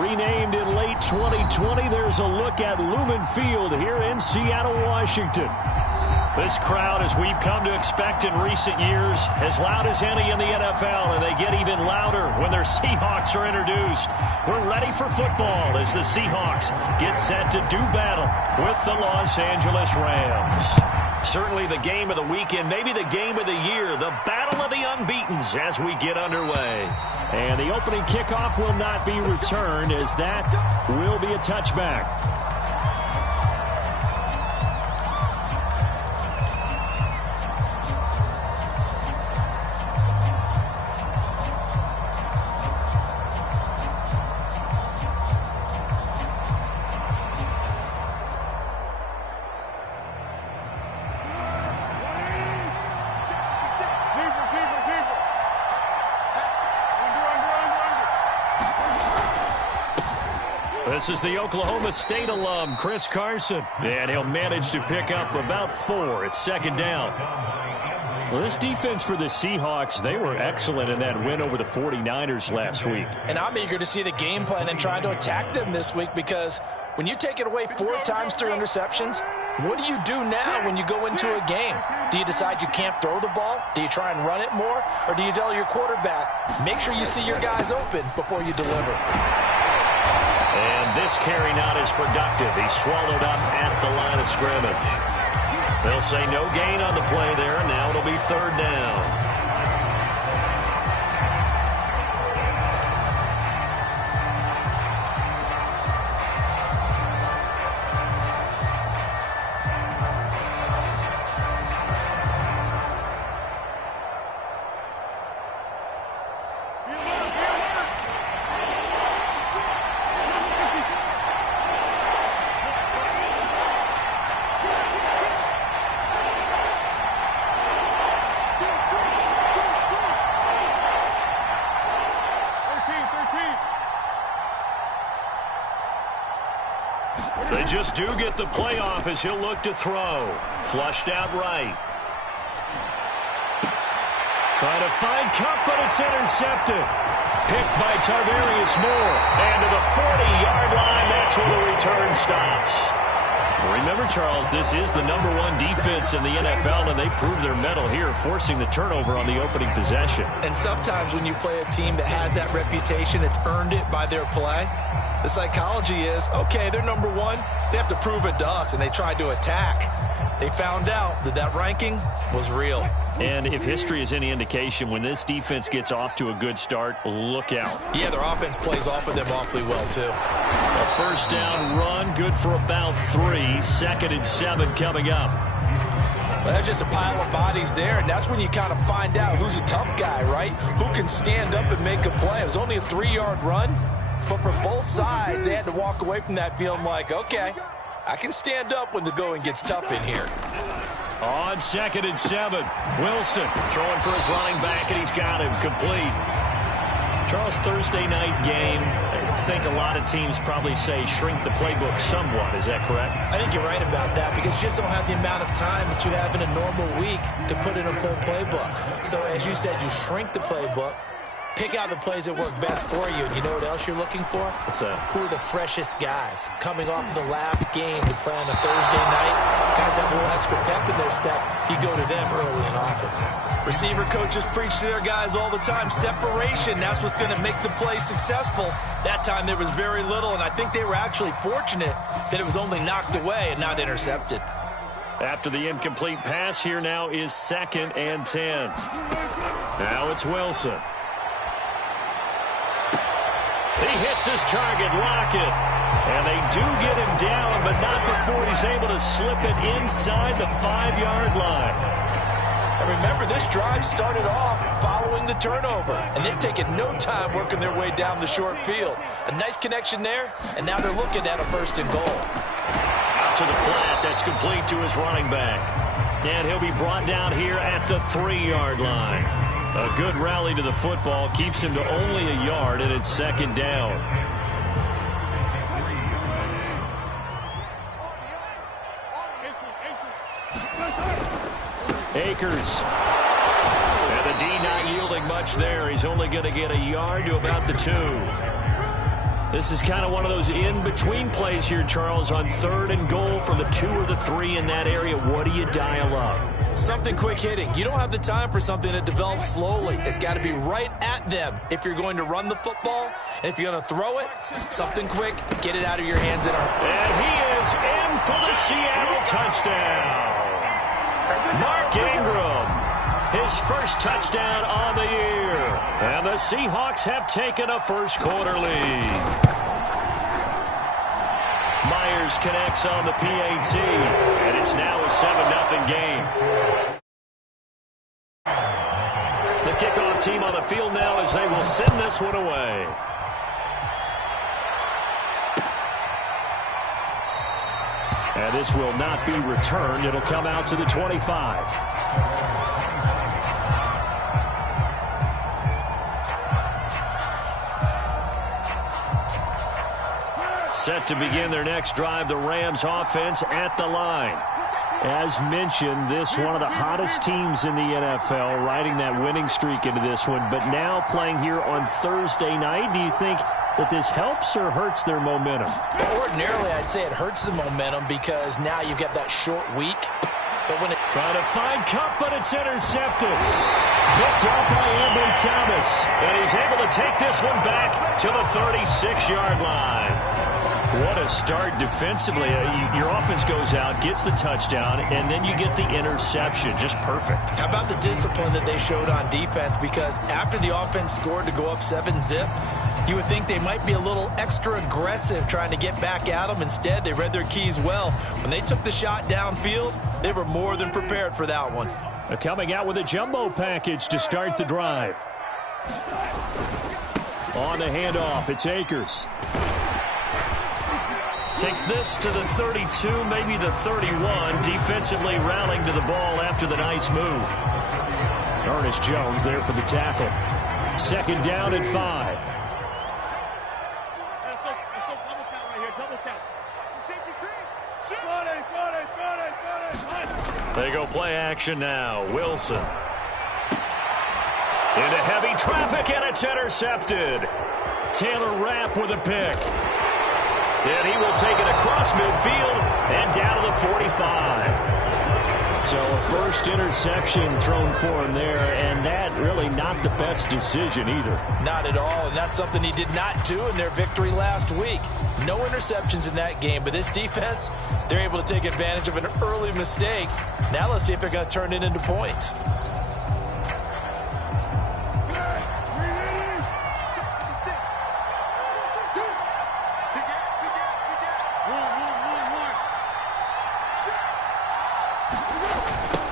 Renamed in late 2020, there's a look at Lumen Field here in Seattle, Washington. This crowd, as we've come to expect in recent years, as loud as any in the NFL, and they get even louder when their Seahawks are introduced. We're ready for football as the Seahawks get set to do battle with the Los Angeles Rams. Certainly the game of the weekend, maybe the game of the year, the battle of the unbeatens as we get underway. And the opening kickoff will not be returned, as that will be a touchback. This is the Oklahoma State alum, Chris Carson, and he'll manage to pick up about 4 at second down. Well, this defense for the Seahawks, they were excellent in that win over the 49ers last week. And I'm eager to see the game plan and try to attack them this week, because when you take it away 4 times through interceptions, what do you do now when you go into a game? Do you decide you can't throw the ball? Do you try and run it more? Or do you tell your quarterback, make sure you see your guys open before you deliver? And this carry not as productive. He's swallowed up at the line of scrimmage. They'll say no gain on the play there. Now it'll be third down. They just do get the playoff as he'll look to throw. Flushed out right. Trying to find Cup, but it's intercepted. Picked by Tarvarius Moore. And to the 40-yard line, that's where the return stops. Remember, Charles, this is the #1 defense in the NFL, and they proved their mettle here, forcing the turnover on the opening possession. And sometimes when you play a team that has that reputation, it's earned it by their play. The psychology is, okay, they're #1. They have to prove it to us, and they tried to attack. They found out that that ranking was real. And if history is any indication, when this defense gets off to a good start, look out. Yeah, their offense plays off of them awfully well, too. A first down run, good for about 3. 2nd and 7 coming up. Well, that's just a pile of bodies there, and that's when you kind of find out who's a tough guy, right? Who can stand up and make a play. It was only a 3-yard run. But for both sides, they had to walk away from that feeling like, okay, I can stand up when the going gets tough in here. On 2nd and 7, Wilson throwing for his running back, and he's got him complete. Charles, Thursday night game, I think a lot of teams probably say shrink the playbook somewhat. Is that correct? I think you're right about that, because you just don't have the amount of time that you have in a normal week to put in a full playbook. So as you said, you shrink the playbook. Pick out the plays that work best for you. And you know what else you're looking for? What's that? Who are the freshest guys coming off of the last game to play on a Thursday night? Guys have a little extra pep in their step. You go to them early and often. Receiver coaches preach to their guys all the time. Separation, that's what's going to make the play successful. That time there was very little, and I think they were actually fortunate that it was only knocked away and not intercepted. After the incomplete pass, here now is 2nd and 10. Now it's Wilson. He hits his target, Lockett. And they do get him down, but not before he's able to slip it inside the 5-yard line. And remember, this drive started off following the turnover, and they've taken no time working their way down the short field. A nice connection there, and now they're looking at a 1st and goal. Out to the flat, that's complete to his running back. And he'll be brought down here at the 3-yard line. A good rally to the football keeps him to only a yard, and it's 2nd down. Akers. And the D not yielding much there. He's only going to get a yard to about the 2. This is kind of one of those in-between plays here, Charles, on 3rd and goal from the 2 or the 3 in that area. What do you dial up? Something quick hitting. You don't have the time for something that develops slowly. It's got to be right at them if you're going to run the football. And if you're going to throw it, something quick, get it out of your hands. And he is in for the Seattle touchdown. Mark Ingram. His first touchdown on the year. And the Seahawks have taken a first-quarter lead. Myers connects on the PAT, and it's now a 7-0 game. The kickoff team on the field now as they will send this one away. And this will not be returned. It'll come out to the 25. Set to begin their next drive, the Rams offense at the line. As mentioned, this one of the hottest teams in the NFL, riding that winning streak into this one, but now playing here on Thursday night. Do you think that this helps or hurts their momentum? Ordinarily, I'd say it hurts the momentum because now you get that short week. But when trying to find Cup, but it's intercepted. Picked up by Ambry Thomas. And he's able to take this one back to the 36-yard line. What a start defensively. Your offense goes out, gets the touchdown, and then you get the interception. Just perfect. How about the discipline that they showed on defense? Because after the offense scored to go up 7-zip, you would think they might be a little extra aggressive trying to get back at them. Instead, they read their keys well. When they took the shot downfield, they were more than prepared for that one. They're coming out with a jumbo package to start the drive. On the handoff, it's Akers. Takes this to the 32, maybe the 31. Defensively rallying to the ball after the nice move. Ernest Jones there for the tackle. 2nd down and 5. They go play action now. Wilson. Into heavy traffic, and it's intercepted. Taylor Rapp with a pick. And he will take it across midfield and down to the 45. So a first interception thrown for him there, and that really not the best decision either. Not at all, and that's something he did not do in their victory last week. No interceptions in that game, but this defense, they're able to take advantage of an early mistake. Now let's see if they're going to turn it into points.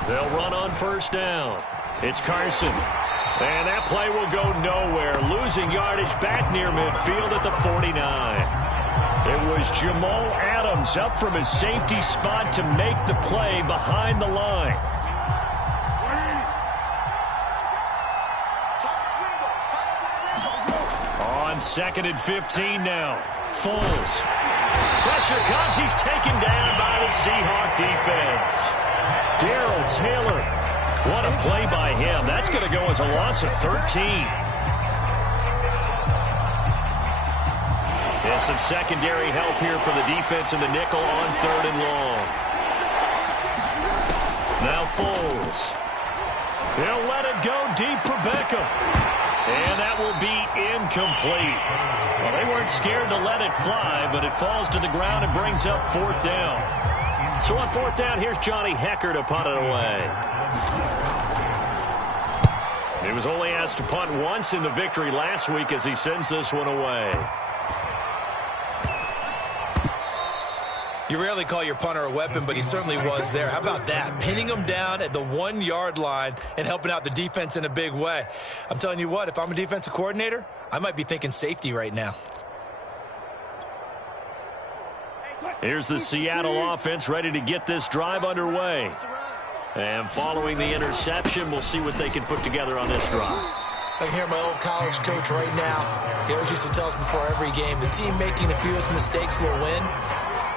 They'll run on first down. It's Carson. And that play will go nowhere. Losing yardage back near midfield at the 49. It was Jamal Adams up from his safety spot to make the play behind the line. On 2nd and 15 now. Foles. Pressure comes. He's taken down by the Seahawk defense. Darrell Taylor, what a play by him. That's going to go as a loss of 13. And some secondary help here for the defense in the nickel on 3rd and long. Now Foles. He'll let it go deep for Beckham. And that will be incomplete. Well, they weren't scared to let it fly, but it falls to the ground and brings up 4th down. So on 4th down, here's Johnny Hecker to punt it away. He was only asked to punt once in the victory last week as he sends this one away. You rarely call your punter a weapon, but he certainly was there. How about that? Pinning him down at the 1-yard line and helping out the defense in a big way. I'm telling you what, if I'm a defensive coordinator, I might be thinking safety right now. Here's the Seattle offense ready to get this drive underway. And following the interception, we'll see what they can put together on this drive. I can hear my old college coach right now. He always used to tell us before every game, the team making the fewest mistakes will win.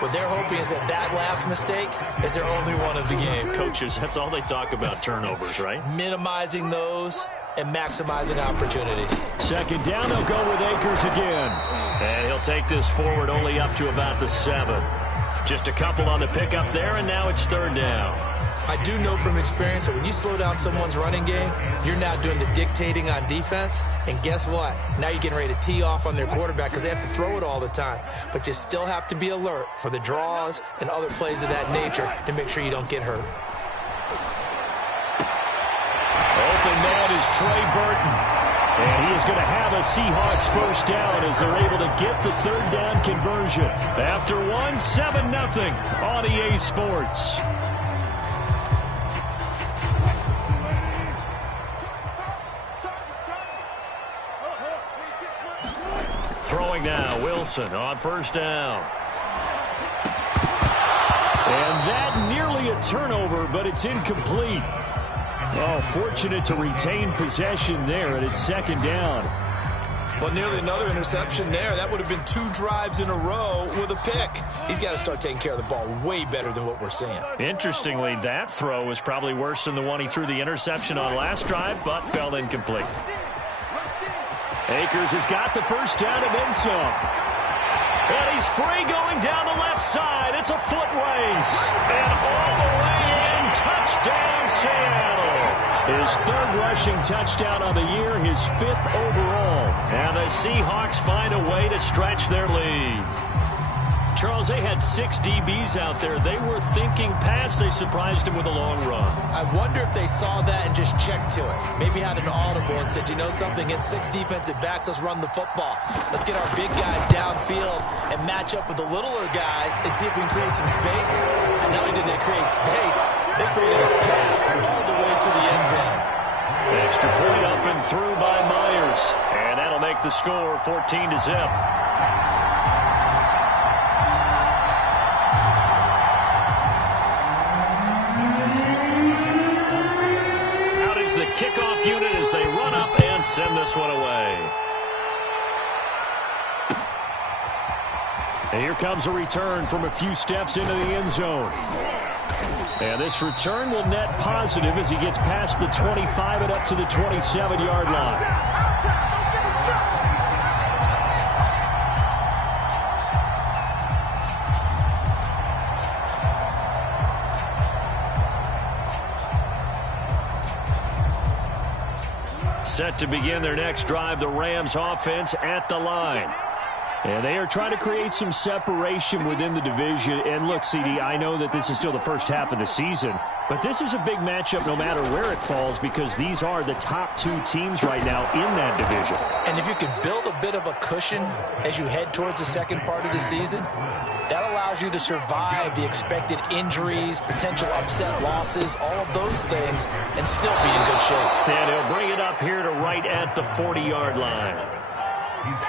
What they're hoping is that last mistake is their only one of the game. Coaches, that's all they talk about, turnovers, right? Minimizing those and maximizing opportunities. Second down, they'll go with Akers again. And he'll take this forward only up to about the 7. Just a couple on the pickup there, and now it's third down. I do know from experience that when you slow down someone's running game, you're now doing the dictating on defense. And guess what? Now you're getting ready to tee off on their quarterback because they have to throw it all the time. But you still have to be alert for the draws and other plays of that nature to make sure you don't get hurt. Open man is Trey Burton. And he is going to have a Seahawks first down as they're able to get the third down conversion. After 7-0 on EA Sports. Throwing now, Wilson on first down. And that nearly a turnover, but it's incomplete. Oh, fortunate to retain possession there, and it's second down. Well, nearly another interception there. That would have been 2 drives in a row with a pick. He's got to start taking care of the ball way better than what we're seeing. Interestingly, that throw was probably worse than the one he threw the interception on last drive, but fell incomplete. Akers has got the first down and then some. And he's free going down the left side. It's a foot race. And all the way in, touchdown Seattle. His third rushing touchdown of the year, his 5th overall. And the Seahawks find a way to stretch their lead. Charles, they had 6 DBs out there. They were thinking pass. They surprised him with a long run. I wonder if they saw that and just checked to it. Maybe had an audible and said, you know something, in 6 defensive backs, let's run the football. Let's get our big guys downfield and match up with the littler guys and see if we can create some space. And not only did they create space, they created a path all the way to the end zone. Extra point up and through by Myers. And that'll make the score 14-0. The kickoff unit as they run up and send this one away. And here comes a return from a few steps into the end zone. And this return will net positive as he gets past the 25 and up to the 27-yard line. Set to begin their next drive, the Rams offense at the line. And they are trying to create some separation within the division. And look, CD, I know that this is still the first half of the season, but this is a big matchup no matter where it falls because these are the top 2 teams right now in that division. And if you can build a bit of a cushion as you head towards the second part of the season, that allows you to survive the expected injuries, potential upset losses, all of those things, and still be in good shape. And he'll bring it up here to right at the 40-yard line.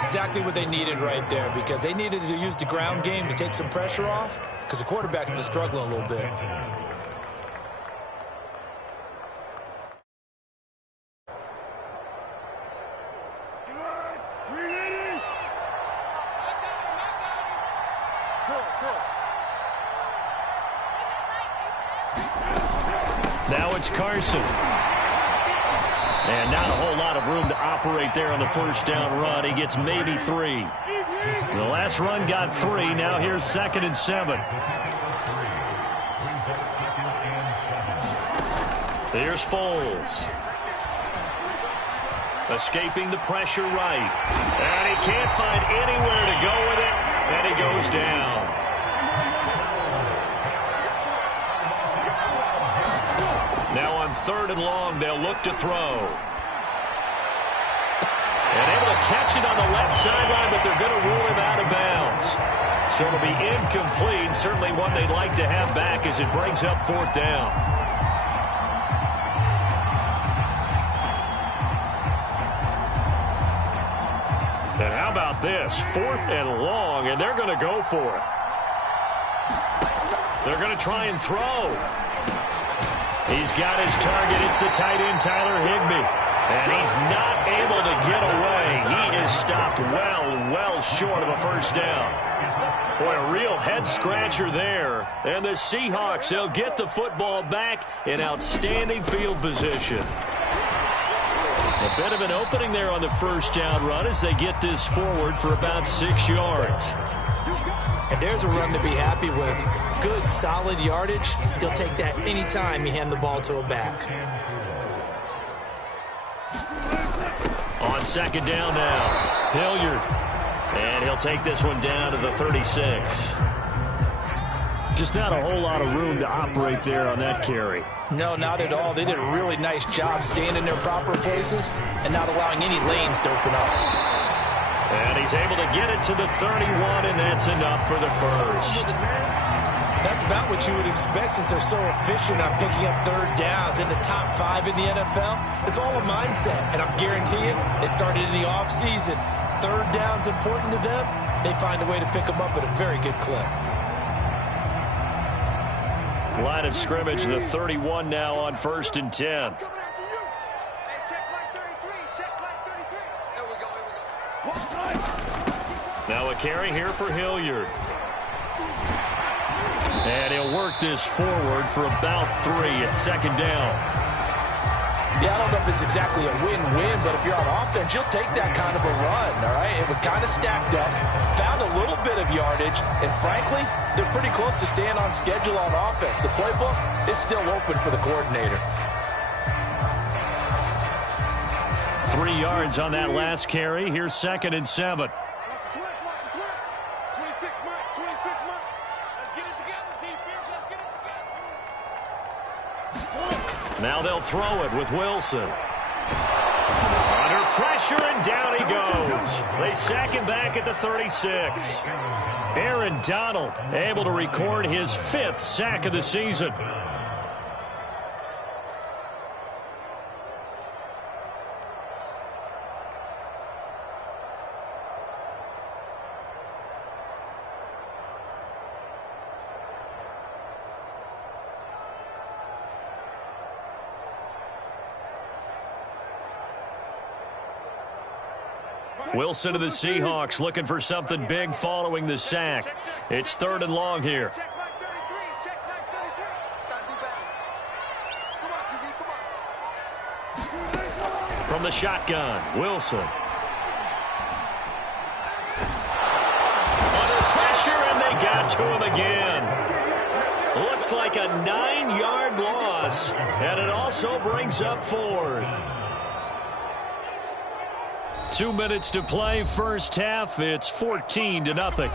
Exactly what they needed right there because they needed to use the ground game to take some pressure off because the quarterback's been struggling a little bit. Now it's Carson. And not a whole lot of room to operate there on the first down run. He gets maybe 3. The last run got 3. Now here's 2nd and 7. Here's Foles. Escaping the pressure right. And he can't find anywhere to go with it. And he goes down. Now on 3rd and long, they'll look to throw. And able to catch it on the left sideline, but they're going to rule him out of bounds. So it'll be incomplete. Certainly one they'd like to have back as it brings up 4th down. And how about this? 4th and long, and they're going to go for it. They're going to try and throw. He's got his target. It's the tight end, Tyler Higbee. And he's not able to get away. He is stopped well short of a first down. Boy, a real head-scratcher there. And the Seahawks, they'll get the football back in outstanding field position. A bit of an opening there on the first down run as they get this forward for about 6 yards. And there's a run to be happy with. Good, solid yardage. He'll take that anytime you hand the ball to a back. On second down now, Hilliard. And he'll take this one down to the 36. Just not a whole lot of room to operate there on that carry. No, not at all. They did a really nice job staying in their proper places and not allowing any lanes to open up. And he's able to get it to the 31, and that's enough for the first. That's about what you would expect since they're so efficient on picking up third downs in the top 5 in the NFL. It's all a mindset, and I guarantee you, they started in the offseason. Third down's important to them. They find a way to pick them up at a very good clip. Line of scrimmage, the 31 now on 1st and 10. Now a carry here for Hilliard. And he'll work this forward for about 3 at second down. Yeah, I don't know if it's exactly a win-win, but if you're on offense, you'll take that kind of a run, all right? It was kind of stacked up, found a little bit of yardage, and frankly, they're pretty close to staying on schedule on offense. The playbook is still open for the coordinator. 3 yards on that last carry. Here's 2nd and 7. Now they'll throw it with Wilson. Under pressure, and down he goes. They sack him back at the 36. Aaron Donald able to record his 5th sack of the season. Wilson to the Seahawks looking for something big following the sack. It's 3rd and long here. From the shotgun, Wilson. Under pressure, and they got to him again. Looks like a 9-yard loss, and it also brings up 4th. 2 minutes to play, first half. It's 14-0.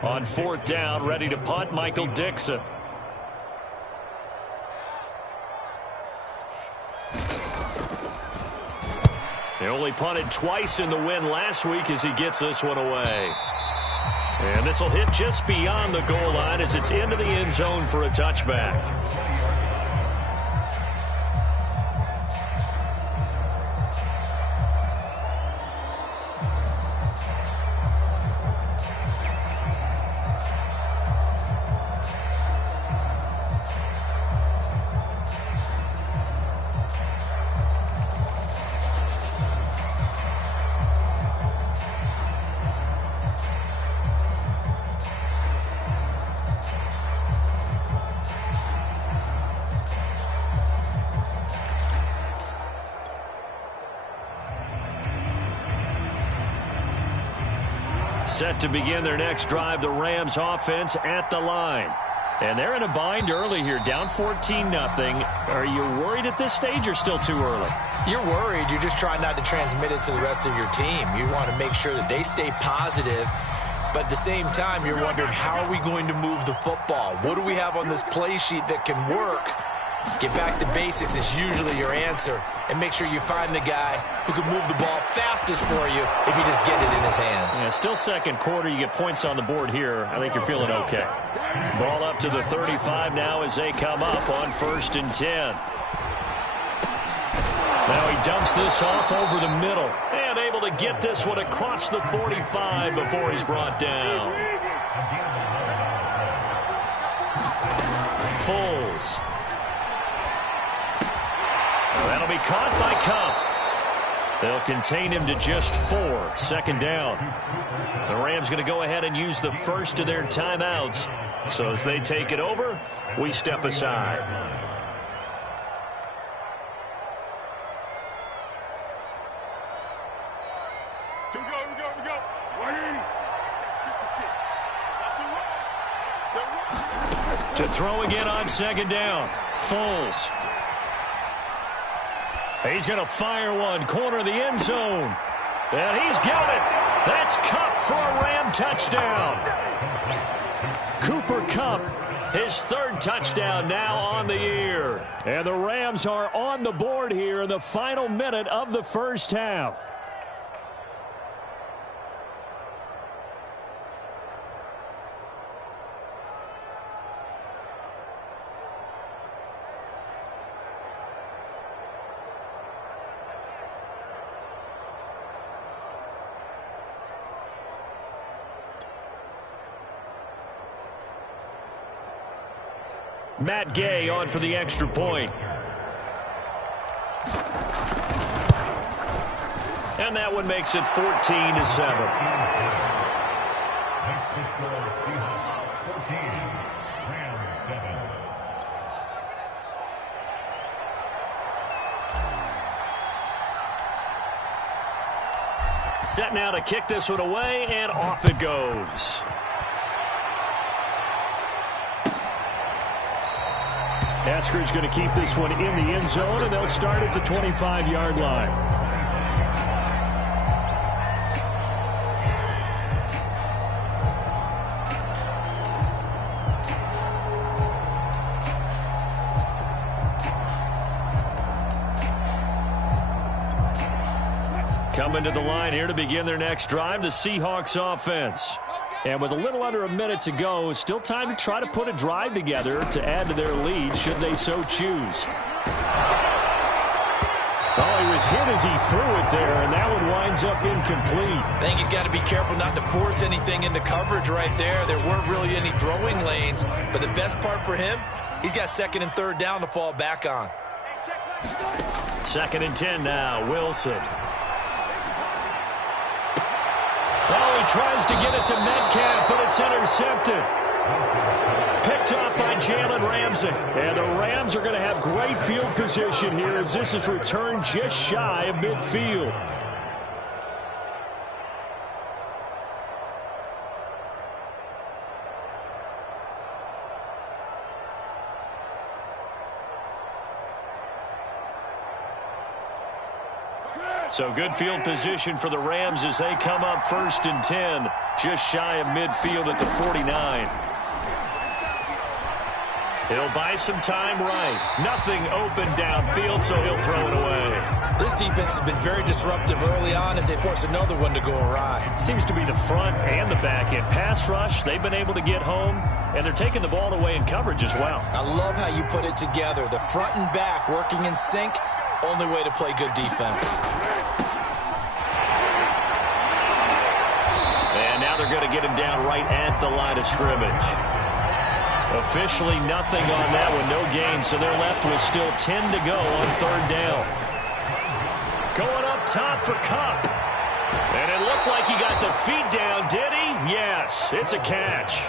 On 4th down, ready to punt, Michael Dixon. They only punted twice in the win last week as he gets this one away. And this will hit just beyond the goal line as it's into the end zone for a touchback. Set to begin their next drive, the Rams offense at the line. And they're in a bind early here, down 14-0. Are you worried at this stage or still too early? You're worried. You're just trying not to transmit it to the rest of your team. You want to make sure that they stay positive But at the same time, you're wondering, how are we going to move the football? What do we have on this play sheet that can work? Get back to basics is usually your answer. And make sure you find the guy who can move the ball fastest for you if you just get it in his hands. Yeah, still second quarter. You get points on the board here. I think you're feeling okay. Ball up to the 35 now as they come up on 1st and 10. Now he dumps this off over the middle. And able to get this one across the 45 before he's brought down. Foles. That'll be caught by Cup. They'll contain him to just 4. 2nd down. The Rams going to go ahead and use the first of their timeouts. So as they take it over, we step aside. To throw again on 2nd down. Foles. He's going to fire one, corner of the end zone. And he's got it. That's Kupp for a Ram touchdown. Cooper Kupp, his 3rd touchdown now on the year. And the Rams are on the board here in the final minute of the first half. Matt Gay on for the extra point. And that one makes it 14-7. Set now to kick this one away, and off it goes. Eskridge going to keep this one in the end zone, and they'll start at the 25-yard line. Coming to the line here to begin their next drive, the Seahawks offense. And with a little under a minute to go, still time to try to put a drive together to add to their lead should they so choose. Oh, he was hit as he threw it there, and that one winds up incomplete. I think he's got to be careful not to force anything into coverage right there. There weren't really any throwing lanes, but the best part for him, he's got 2nd and 3rd down to fall back on. 2nd and 10 now, Wilson. Oh, he tries to get it to Metcalf, but it's intercepted. Picked up by Jalen Ramsey. And the Rams are going to have great field position here as this is returned just shy of midfield. So good field position for the Rams as they come up 1st and 10, just shy of midfield at the 49. He'll buy some time right. Nothing open downfield, so he'll throw it away. This defense has been very disruptive early on as they force another one to go awry. It seems to be the front and the back end. Pass rush, they've been able to get home, and they're taking the ball away in coverage as well. I love how you put it together. The front and back working in sync, only way to play good defense. And now they're going to get him down right at the line of scrimmage. Officially nothing on that one, no gain, so they're left with still 10 to go on 3rd down. Going up top for Kupp. And it looked like he got the feet down, did he? Yes, it's a catch.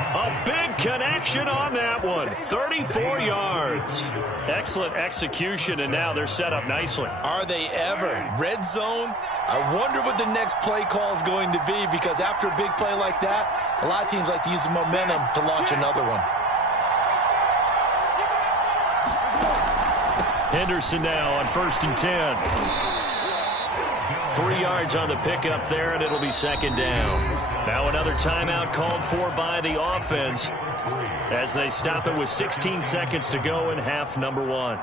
A big connection on that one. 34 yards. Excellent execution, and now they're set up nicely. Are they ever? Red zone? I wonder what the next play call is going to be, because after a big play like that, a lot of teams like to use the momentum to launch another one. Henderson now on 1st and 10. 3 yards on the pickup there, and it'll be 2nd down. Now another timeout called for by the offense as they stop it with 16 seconds to go in half number one.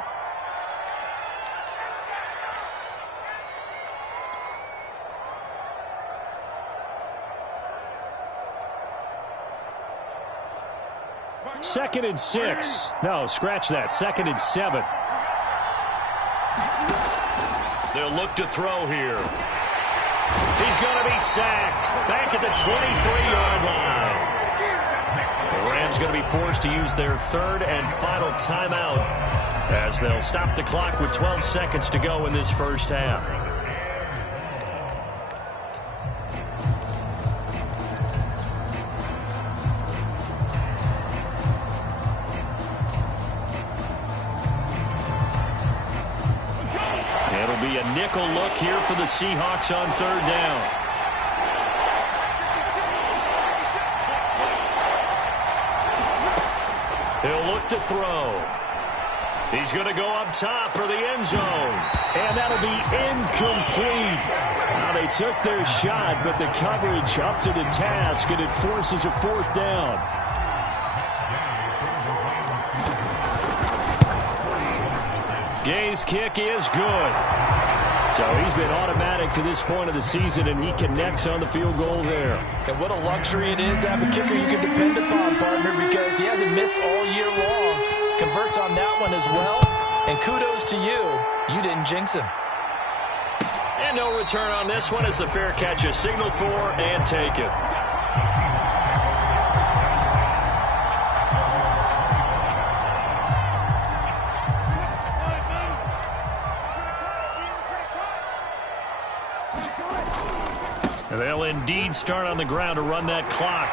Second and 6. No, scratch that. Second and 7. They'll look to throw here. He's going to be sacked back at the 23-yard line. The Rams going to be forced to use their third and final timeout as they'll stop the clock with 12 seconds to go in this first half. Be a nickel look here for the Seahawks on third down. He'll look to throw. He's going to go up top for the end zone. And that'll be incomplete. Now they took their shot, but the coverage up to the task, and it forces a fourth down. Gay's kick is good. So he's been automatic to this point of the season, and he connects on the field goal there. And what a luxury it is to have a kicker you can depend upon, partner, because he hasn't missed all year long. Converts on that one as well. And kudos to you. You didn't jinx him. And no return on this one as the fair catch is signaled for and taken. They'll indeed start on the ground to run that clock.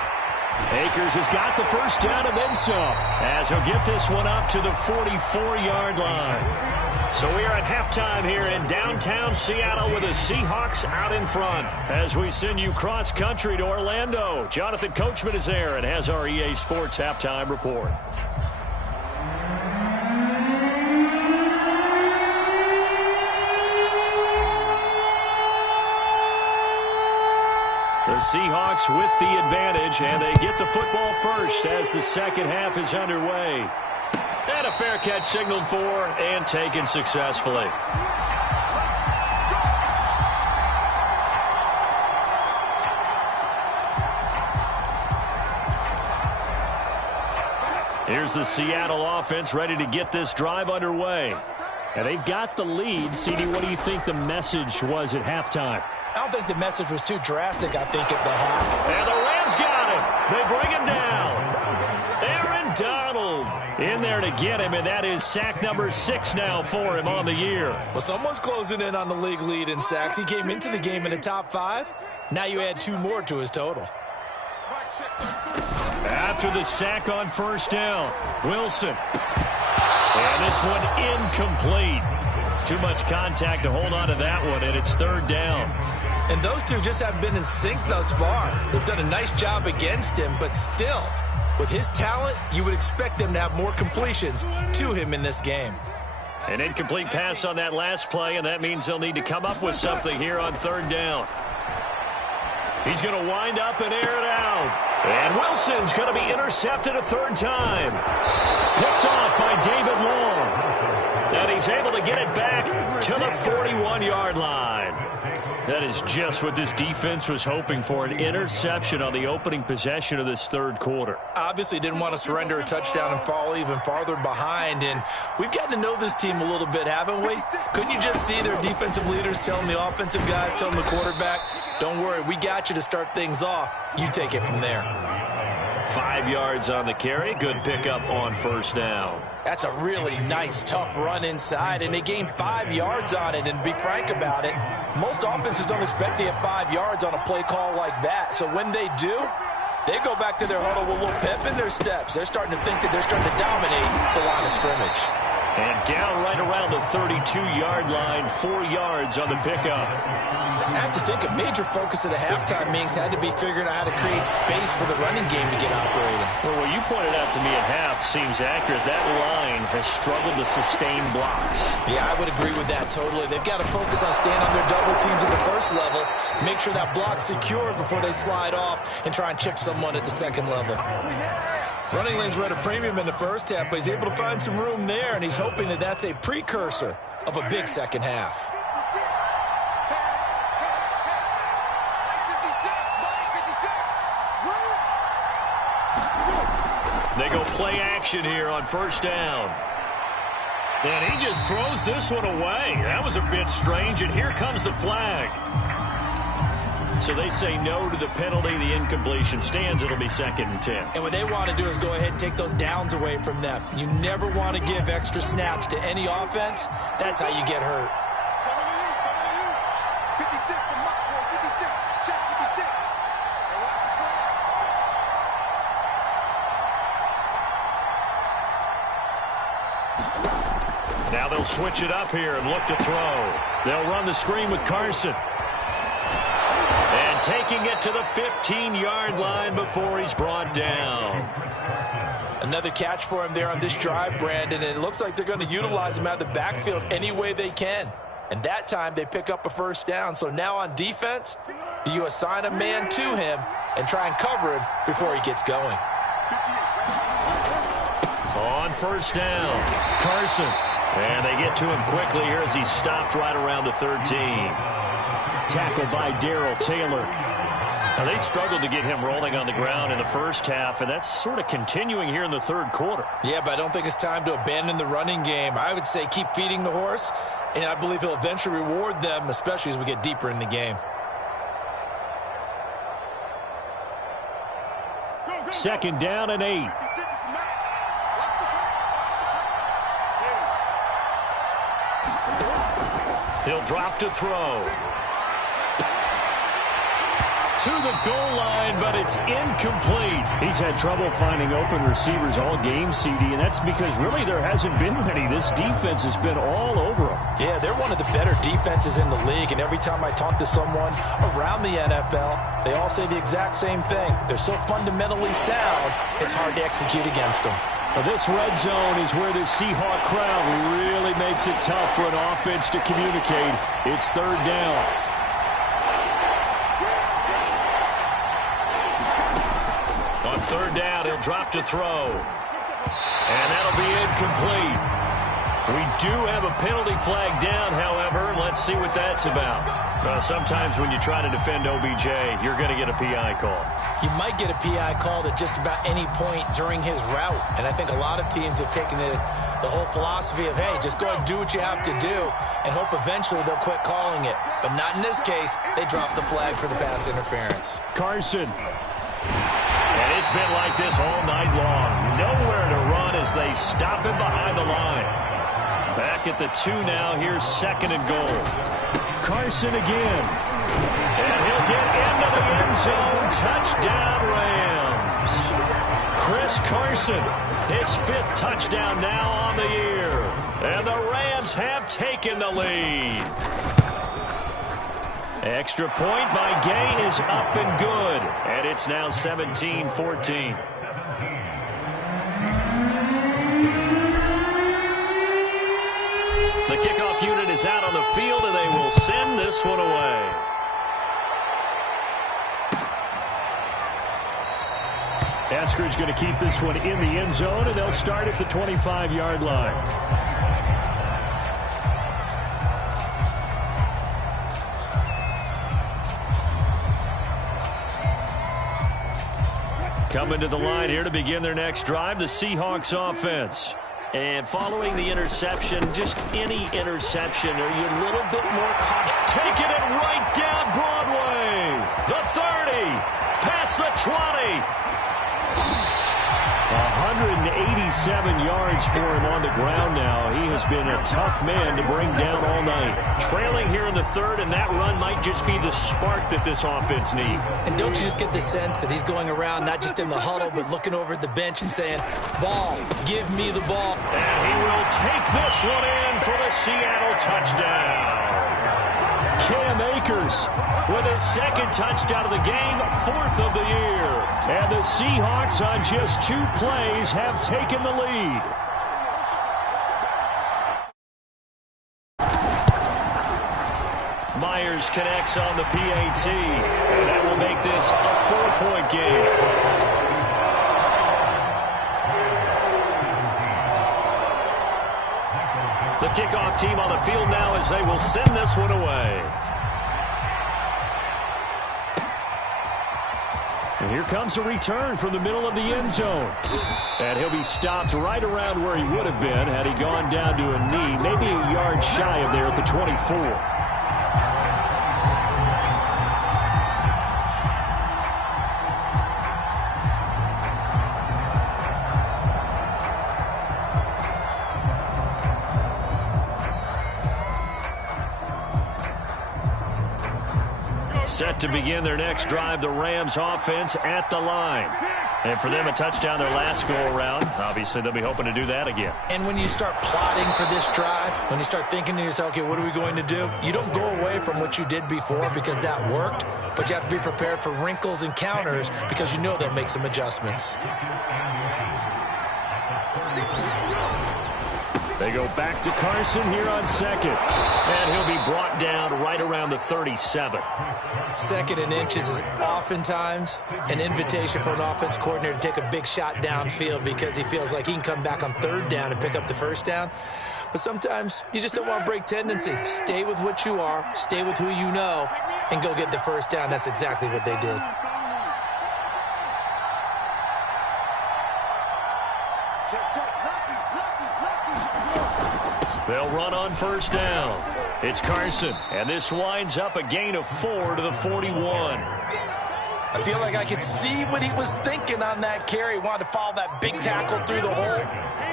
Akers has got the first down and then some, as he'll get this one up to the 44-yard line. So we are at halftime here in downtown Seattle with the Seahawks out in front. As we send you cross-country to Orlando, Jonathan Coachman is there and has our EA Sports halftime report. The Seahawks with the advantage, and they get the football first as the second half is underway. And a fair catch signaled for and taken successfully. Here's the Seattle offense ready to get this drive underway. And they've got the lead. CD, what do you think the message was at halftime? I don't think the message was too drastic, I think, at the half. And the Rams got him. They bring him down. Aaron Donald in there to get him, and that is sack number 6 now for him on the year. Well, someone's closing in on the league lead in sacks. He came into the game in the top 5. Now you add 2 more to his total. After the sack on first down, Wilson. And this one incomplete. Too much contact to hold on to that one, and it's third down. And those two just haven't been in sync thus far. They've done a nice job against him, but still, with his talent, you would expect them to have more completions to him in this game. An incomplete pass on that last play, and that means they'll need to come up with something here on third down. He's going to wind up and air it out. And Wilson's going to be intercepted a third time. Picked off by David Long. And he's able to get it back to the 41-yard line. That is just what this defense was hoping for, an interception on the opening possession of this third quarter. Obviously didn't want to surrender a touchdown and fall even farther behind. And we've gotten to know this team a little bit, haven't we? Couldn't you just see their defensive leaders telling the offensive guys, telling the quarterback, don't worry, we got you to start things off. You take it from there. 5 yards on the carry. Good pickup on first down. That's a really nice, tough run inside, and they gained 5 yards on it. And to be frank about it, most offenses don't expect to get 5 yards on a play call like that. So when they do, they go back to their huddle with a little pep in their steps. They're starting to think that they're starting to dominate the line of scrimmage. And down right around the 32-yard line, 4 yards on the pickup. After to think a major focus of the halftime meetings had to be figuring out how to create space for the running game to get operating. Well, what you pointed out to me at half seems accurate. That line has struggled to sustain blocks. Yeah, I would agree with that totally. They've got to focus on staying on their double teams at the first level, make sure that block's secured before they slide off and try and chip someone at the second level. Running lanes were at a premium in the first half, but he's able to find some room there, and he's hoping that that's a precursor of a big second half. They go play action here on first down. And he just throws this one away. That was a bit strange, and here comes the flag. So they say no to the penalty. The incompletion stands. It'll be 2nd and 10. And what they want to do is go ahead and take those downs away from them. You never want to give extra snaps to any offense. That's how you get hurt. Now they'll switch it up here and look to throw. They'll run the screen with Carson. And taking it to the 15-yard line before he's brought down. Another catch for him there on this drive, Brandon, and it looks like they're going to utilize him out of the backfield any way they can. And that time they pick up a first down. So now on defense, do you assign a man to him and try and cover him before he gets going? On first down, Carson. And they get to him quickly here as he's stopped right around the 13. Tackled by Darrell Taylor. Now, they struggled to get him rolling on the ground in the first half, and that's sort of continuing here in the third quarter. Yeah, but I don't think it's time to abandon the running game. I would say keep feeding the horse, and I believe he'll eventually reward them, especially as we get deeper in the game. 2nd down and 8. He'll drop to throw. To the goal line, but it's incomplete. He's had trouble finding open receivers all game, CD, and that's because really there hasn't been many. This defense has been all over them. Yeah, they're one of the better defenses in the league, and every time I talk to someone around the NFL, they all say the exact same thing. They're so fundamentally sound, it's hard to execute against them. Well, this red zone is where the Seahawk crowd really makes it tough for an offense to communicate. It's 3rd down. On 3rd down, he'll drop to throw. And that'll be incomplete. We do have a penalty flag down, however. Let's see what that's about. Sometimes when you try to defend OBJ, you're going to get a PI call. You might get a PI called at just about any point during his route. And I think a lot of teams have taken the whole philosophy of, hey, just go ahead and do what you have to do and hope eventually they'll quit calling it. But not in this case. They dropped the flag for the pass interference. Carson. And it's been like this all night long. Nowhere to run as they stop him behind the line. Back at the 2 now. Here's 2nd and goal. Carson again. And he'll get into the end zone. Touchdown, Rams. Chris Carson, his 5th touchdown now on the year. And the Rams have taken the lead. Extra point by Gain is up and good. And it's now 17-14. The kickoff unit is out on the field, and they will send this one away. Eskridge going to keep this one in the end zone, and they'll start at the 25-yard line. Coming to the line here to begin their next drive, the Seahawks offense. And following the interception, just any interception, are you a little bit more cautious? Taking it right down Broadway. The 30, past the 20. 187 yards for him on the ground now. He has been a tough man to bring down all night. Trailing here in the 3rd, and that run might just be the spark that this offense needs. And don't you just get the sense that he's going around, not just in the huddle, but looking over at the bench and saying, ball, give me the ball. And he will take this one in for the Seattle touchdown. Cam Akers with his second touchdown of the game, 4th of the year. And the Seahawks on just 2 plays have taken the lead. Myers connects on the PAT, and that will make this a 4-point game. The kickoff team on the field now as they will send this one away. And here comes a return from the middle of the end zone. And he'll be stopped right around where he would have been had he gone down to a knee, maybe a yard shy of there at the 24. Set to begin their next drive, the Rams offense at the line. And for them, a touchdown their last go-around. Obviously, they'll be hoping to do that again. And when you start plotting for this drive, when you start thinking to yourself, okay, what are we going to do? You don't go away from what you did before because that worked, but you have to be prepared for wrinkles and counters because you know they'll make some adjustments. They go back to Carson here on second. And he'll be brought down right around the 37. 2nd and inches is oftentimes an invitation for an offense coordinator to take a big shot downfield because he feels like he can come back on 3rd down and pick up the 1st down. But sometimes you just don't want to break tendency. Stay with what you are, stay with who you know, and go get the 1st down. That's exactly what they did. They'll run on 1st down. It's Carson, and this winds up a gain of 4 to the 41. I feel like I could see what he was thinking on that carry. Wanted to follow that big tackle through the hole.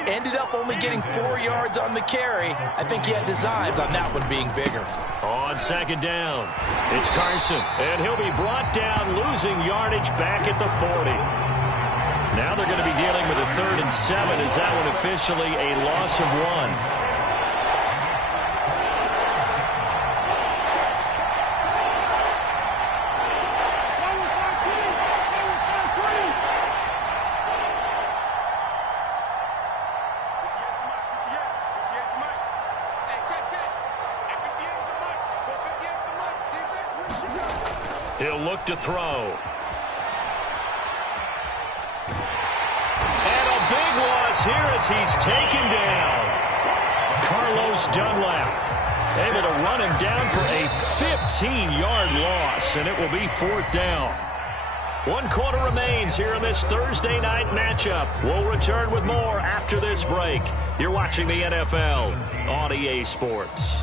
Ended up only getting 4 yards on the carry. I think he had designs on that one being bigger. On 2nd down, it's Carson, and he'll be brought down, losing yardage back at the 40. Now they're going to be dealing with a 3rd and 7 as that one officially a loss of 1. He'll look to throw. And a big loss here as he's taken down. Carlos Dunlap able to run him down for a 15-yard loss, and it will be 4th down. 1 quarter remains here in this Thursday night matchup. We'll return with more after this break. You're watching the NFL on EA Sports.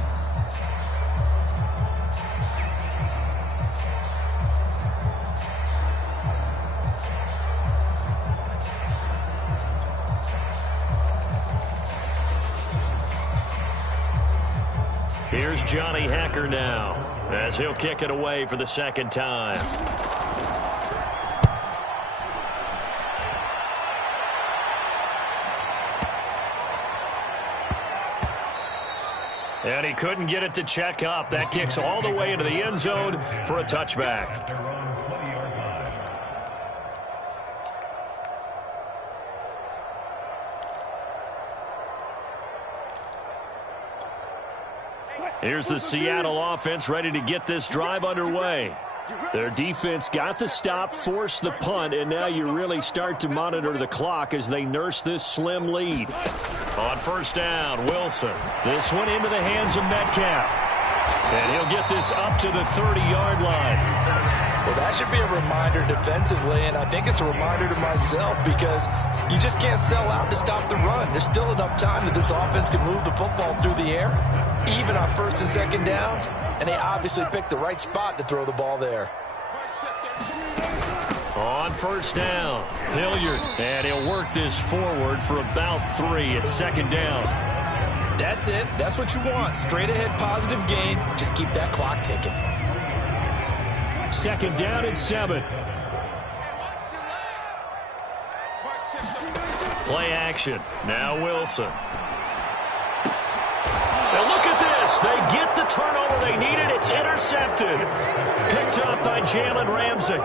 Here's Johnny Hacker now as he'll kick it away for the 2nd time. And he couldn't get it to check up. That kicks all the way into the end zone for a touchback. Here's the Seattle offense ready to get this drive underway. Their defense got the stop, forced the punt, and now you really start to monitor the clock as they nurse this slim lead. On 1st down, Wilson. This one into the hands of Metcalf. And he'll get this up to the 30-yard line. Well, that should be a reminder defensively, and I think it's a reminder to myself because you just can't sell out to stop the run. There's still enough time that this offense can move the football through the air, even on 1st and 2nd downs, and they obviously picked the right spot to throw the ball there. On 1st down, Hilliard, and he'll work this forward for about 3 at 2nd down. That's it. That's what you want. Straight ahead positive gain. Just keep that clock ticking. 2nd down and 7. Play action. Now Wilson. Now look at this. They get the turnover they needed. It's intercepted. Picked up by Jalen Ramsey.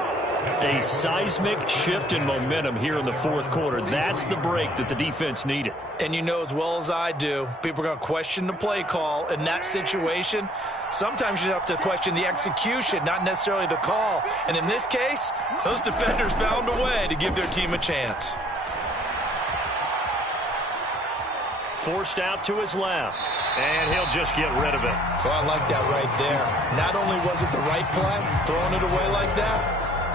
A seismic shift in momentum here in the fourth quarter. That's the break that the defense needed. And you know as well as I do, people are going to question the play call in that situation. Sometimes you have to question the execution, not necessarily the call. And in this case, those defenders found a way to give their team a chance. Forced out to his left, and he'll just get rid of it. Oh, I like that right there. Not only was it the right play, throwing it away like that,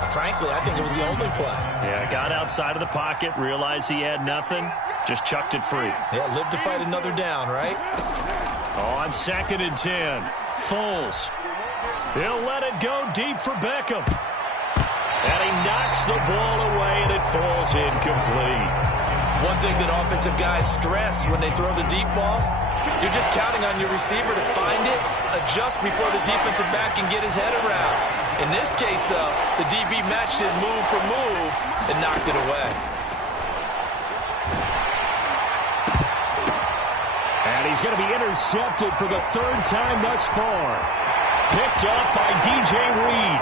frankly, I think it was the only play. Yeah, got outside of the pocket, realized he had nothing, just chucked it free. Yeah, live to fight another down, right? On 2nd and 10, Foles. He'll let it go deep for Beckham. And he knocks the ball away, and it falls incomplete. One thing that offensive guys stress when they throw the deep ball, you're just counting on your receiver to find it, adjust before the defensive back can get his head around. In this case, though, the DB matched it move for move and knocked it away. And he's going to be intercepted for the 3rd time thus far. Picked up by DJ Reed.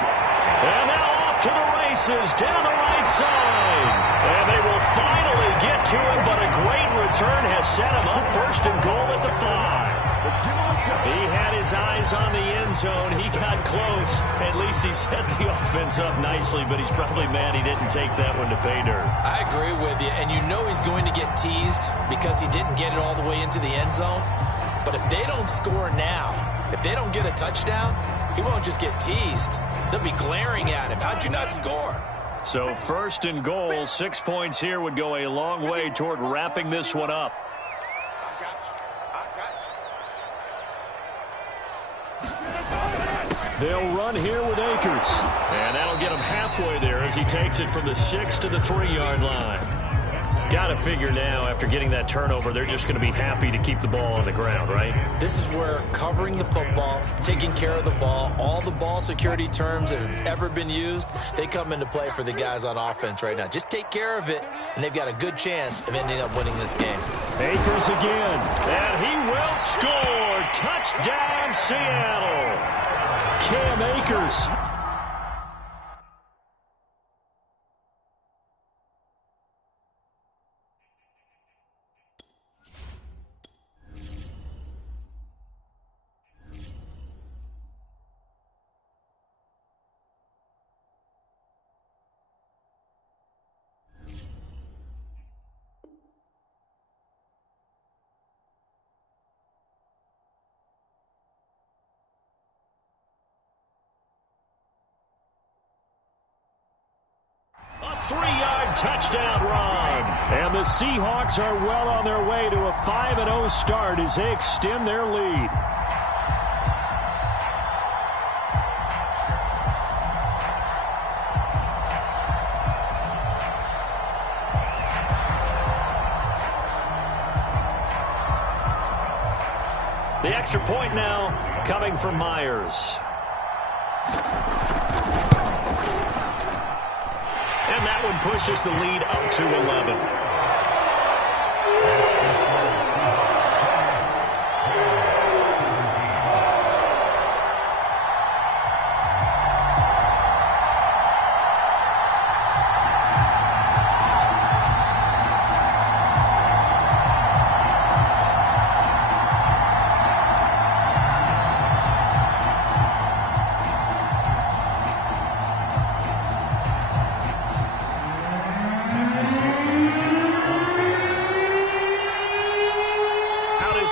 And now off to the races down the right side. And they will finally get to him, but a great return has set him up 1st and goal at the 5. He had his eyes on the end zone. He got close. At least he set the offense up nicely, but he's probably mad he didn't take that one to pay dirt. I agree with you, and you know he's going to get teased because he didn't get it all the way into the end zone. But if they don't score now, if they don't get a touchdown, he won't just get teased. They'll be glaring at him. How'd you not score? So 1st and goal, 6 points here would go a long way toward wrapping this one up. They'll run here with Akers. And that'll get him halfway there as he takes it from the 6 to the 3-yard line. Got to figure now, after getting that turnover, they're just going to be happy to keep the ball on the ground, right? This is where covering the football, taking care of the ball, all the ball security terms that have ever been used, they come into play for the guys on offense right now. Just take care of it, and they've got a good chance of ending up winning this game. Akers again, and he will score. Touchdown, Seattle. Cam Akers. A 3-yard touchdown run. And the Seahawks are well on their way to a 5-0 start as they extend their lead. The extra point now coming from Myers. And that one pushes the lead up to 11.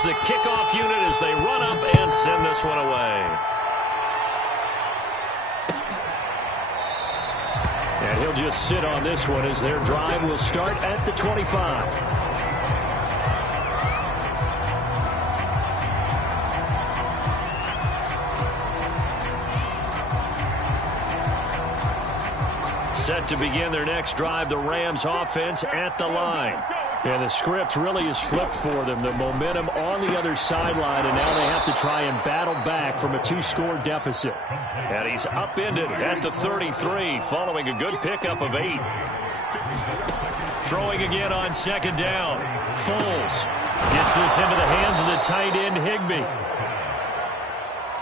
The kickoff unit as they run up and send this one away. And he'll just sit on this one as their drive will start at the 25. Set to begin their next drive, the Rams offense at the line. Yeah, the script really is flipped for them. The momentum on the other sideline, and now they have to try and battle back from a 2-score deficit. And he's upended at the 33 following a good pickup of 8. Throwing again on 2nd down. Foles gets this into the hands of the tight end, Higbee.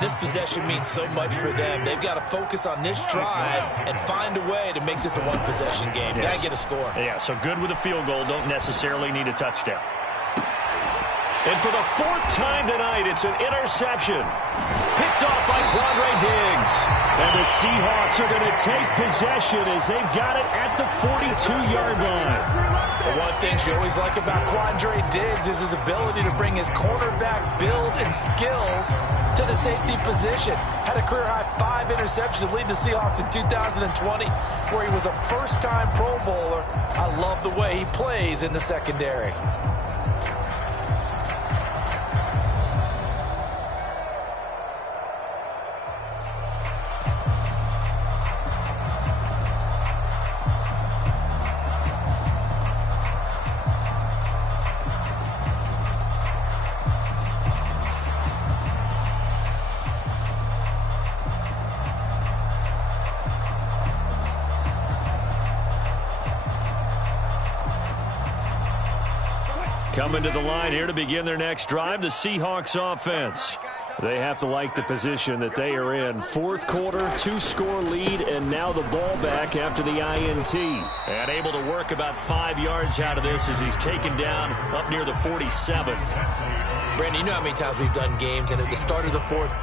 This possession means so much for them. They've got to focus on this drive and find a way to make this a one-possession game. Yes. Got to get a score. Yeah, so good with a field goal. Don't necessarily need a touchdown. And for the fourth time tonight, it's an interception. Picked off by Quandre Diggs. And the Seahawks are going to take possession as they've got it at the 42-yard line. The one thing you always like about Quandre Diggs is his ability to bring his cornerback build and skills to the safety position. Had a career-high 5 interceptions leading the Seahawks in 2020, where he was a first-time Pro Bowler. I love the way he plays in the secondary. Coming to the line here to begin their next drive, the Seahawks offense. They have to like the position that they are in. Fourth quarter, 2-score lead, and now the ball back after the INT. And able to work about 5 yards out of this as he's taken down up near the 47. Brandon, you know how many times we've done games, and at the start of the fourth,